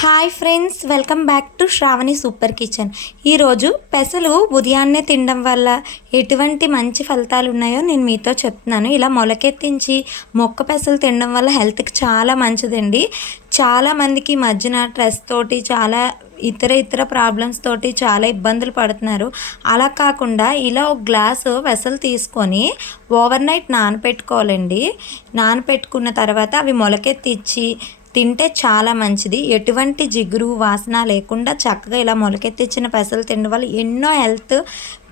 Hi friends welcome back to Shravani super kitchen. ఈరోజు పెసలు ఉదయాన్నే తినడం వల్ల ఎటువంటి మంచి ఫలితాలు ఉన్నాయో నేను మీతో చెప్తున్నాను. ఇలా మొలకెత్తించి మొక్క పెసలు తినడం వల్ల హెల్త్కి చాలా మంచిదండి. చాలామందికి మధ్యన స్ట్రెస్ తోటి చాలా ఇతర ఇతర ప్రాబ్లమ్స్ తోటి చాలా ఇబ్బందులు పడుతున్నారు. అలా కాకుండా ఇలా ఒక గ్లాసు వెసలు తీసుకొని ఓవర్ నైట్ నానపెట్టుకోవాలండి. నానపెట్టుకున్న తర్వాత అవి మొలకెత్తిచ్చి తింటే చాలా మంచిది. ఎటువంటి జిగురు వాసన లేకుండా చక్కగా ఇలా మొలకెత్తిచ్చిన పెసలు తినడం వల్ల ఎన్నో హెల్త్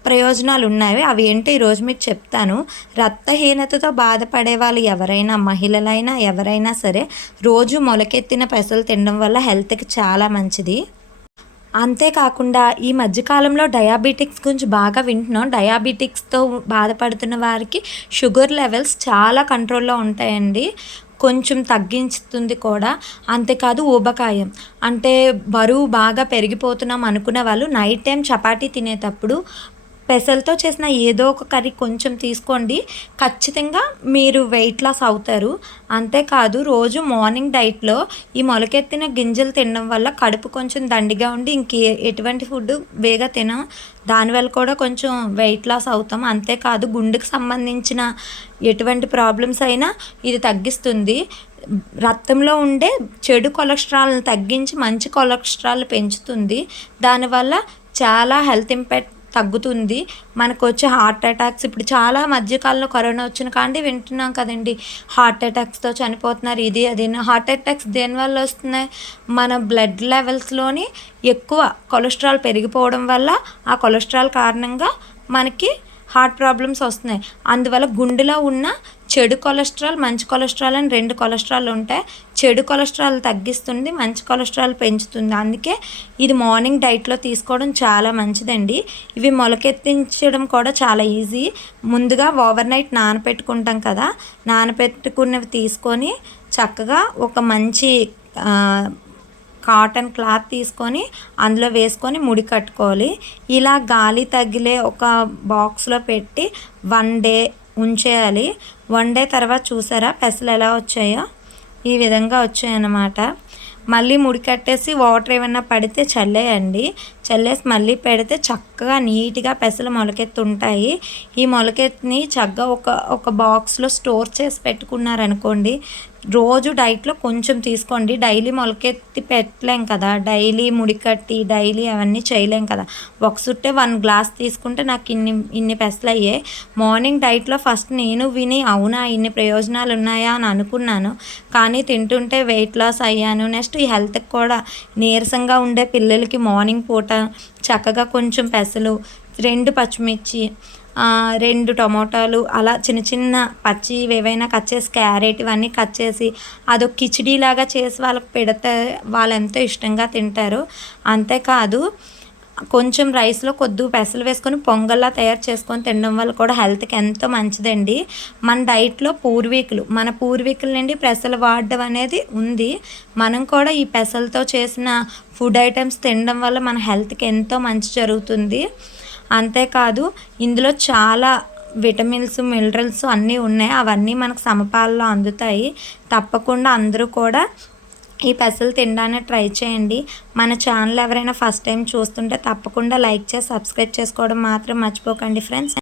ప్రయోజనాలు ఉన్నాయి అవి ఏంటో ఈరోజు మీకు చెప్తాను. రక్తహీనతతో బాధపడే వాళ్ళు ఎవరైనా మహిళలైనా ఎవరైనా సరే రోజు మొలకెత్తిన పెసలు తినడం వల్ల హెల్త్కి చాలా మంచిది. అంతేకాకుండా ఈ మధ్యకాలంలో డయాబెటిక్స్ గురించి బాగా వింటున్నాం. డయాబెటిక్స్తో బాధపడుతున్న వారికి షుగర్ లెవెల్స్ చాలా కంట్రోల్లో ఉంటాయండి. కొంచెం తగ్గించుతుంది కూడా. అంతేకాదు ఊబకాయం. అంటే బరువు బాగా పెరిగిపోతున్నాం అనుకునే వాళ్ళు నైట్ టైం చపాతీ తినేటప్పుడు పెసలతో చేసిన ఏదో ఒక కర్రీ కొంచెం తీసుకోండి. ఖచ్చితంగా మీరు వెయిట్ లాస్ అవుతారు. అంతేకాదు రోజు మార్నింగ్ డైట్లో ఈ మొలకెత్తిన గింజలు తినడం వల్ల కడుపు కొంచెం దండిగా ఉండి ఇంకే ఎటువంటి ఫుడ్ వేగా తినం దానివల్ల కూడా కొంచెం వెయిట్ లాస్ అవుతాం. అంతేకాదు గుండెకు సంబంధించిన ఎటువంటి ప్రాబ్లమ్స్ అయినా ఇది తగ్గిస్తుంది. రక్తంలో ఉండే చెడు కొలెస్ట్రాల్ని తగ్గించి మంచి కొలెస్ట్రాల్ పెంచుతుంది. దానివల్ల చాలా హెల్త్ ఇంపాక్ట్ తగ్గుతుంది. మనకు వచ్చే హార్ట్ అటాక్స్ ఇప్పుడు చాలా మధ్యకాలంలో కరోనా వచ్చిన కానీ వింటున్నాం కదండి. హార్ట్ అటాక్స్తో చనిపోతున్నారు. ఇది అది హార్ట్ అటాక్స్ దేనివల్ల వస్తున్నాయి? మన బ్లడ్ లెవెల్స్లోని ఎక్కువ కొలెస్ట్రాల్ పెరిగిపోవడం వల్ల ఆ కొలెస్ట్రాల్ కారణంగా మనకి హార్ట్ ప్రాబ్లమ్స్ వస్తున్నాయి. అందువల్ల గుండెలో ఉన్న చెడు కొలెస్ట్రాల్ మంచి కొలెస్ట్రాల్ అని రెండు కొలెస్ట్రాల్ ఉంటాయి. చెడు కొలెస్ట్రాల్ తగ్గిస్తుంది మంచి కొలెస్ట్రాల్ పెంచుతుంది. అందుకే ఇది మార్నింగ్ డైట్లో తీసుకోవడం చాలా మంచిదండి. ఇవి మొలకెత్తించడం కూడా చాలా ఈజీ. ముందుగా ఓవర్ నైట్ నానపెట్టుకుంటాం కదా నానపెట్టుకున్నవి తీసుకొని చక్కగా ఒక మంచి కాటన్ క్లాత్ తీసుకొని అందులో వేసుకొని ముడి కట్టుకోవాలి. ఇలా గాలి తగిలే ఒక బాక్స్లో పెట్టి వన్ డే ఉంచేయాలి. వన్ డే తర్వాత చూసారా పెసలు ఎలా వచ్చాయో? ఈ విధంగా వచ్చాయన్నమాట. మళ్ళీ ముడి కట్టేసి వాటర్ ఏమైనా పడితే చల్లేయండి. చల్లేసి మళ్ళీ పెడితే చక్కగా నీట్గా పెసలు మొలకెత్తుంటాయి ఈ మొలకెత్తిని చక్కగా ఒక ఒక బాక్స్లో స్టోర్ చేసి పెట్టుకున్నారనుకోండి రోజు డైట్లో కొంచెం తీసుకోండి. డైలీ మొలకెత్తి పెట్టలేం కదా. డైలీ ముడికట్టి డైలీ అవన్నీ చేయలేం కదా. ఒక సుట్టే వన్ గ్లాస్ తీసుకుంటే నాకు ఇన్ని ఇన్ని పెసలు అయ్యాయి మార్నింగ్ డైట్లో ఫస్ట్ నేను విని అవునా ఇన్ని ప్రయోజనాలు ఉన్నాయా అని అనుకున్నాను. కానీ తింటుంటే వెయిట్ లాస్ అయ్యాను. నెక్స్ట్ ఈ హెల్త్కి కూడా నీరసంగా ఉండే పిల్లలకి మార్నింగ్ పూట చక్కగా కొంచెం పెసలు రెండు పచ్చిమిర్చి రెండు టమోటాలు అలా చిన్న చిన్న పచ్చి ఏవైనా కట్ చేసి క్యారెట్ ఇవన్నీ కట్ చేసి అదొక కిచిడీలాగా చేసి వాళ్ళకి పెడితే వాళ్ళు ఎంతో ఇష్టంగా తింటారు. అంతేకాదు కొంచెం రైస్లో కొద్ది పెసలు వేసుకొని పొంగల్లా తయారు చేసుకొని తినడం వల్ల కూడా హెల్త్కి ఎంతో మంచిదండి. మన డైట్లో పూర్వీకులు మన పూర్వీకుల నుండి పెసలు వాడడం అనేది ఉంది. మనం కూడా ఈ పెసలతో చేసిన ఫుడ్ ఐటమ్స్ తినడం వల్ల మన హెల్త్కి ఎంతో మంచి జరుగుతుంది. అంతేకాదు ఇందులో చాలా విటమిన్స్ మినరల్స్ అన్నీ ఉన్నాయి. అవన్నీ మనకు సమపాలలో అందుతాయి. తప్పకుండా అందరూ కూడా ఈ పెసలు తినడానికి ట్రై చేయండి. మన ఛానల్ ఎవరైనా ఫస్ట్ టైం చూస్తుంటే తప్పకుండా లైక్ చేసి సబ్స్క్రైబ్ చేసుకోవడం మాత్రం మర్చిపోకండి ఫ్రెండ్స్.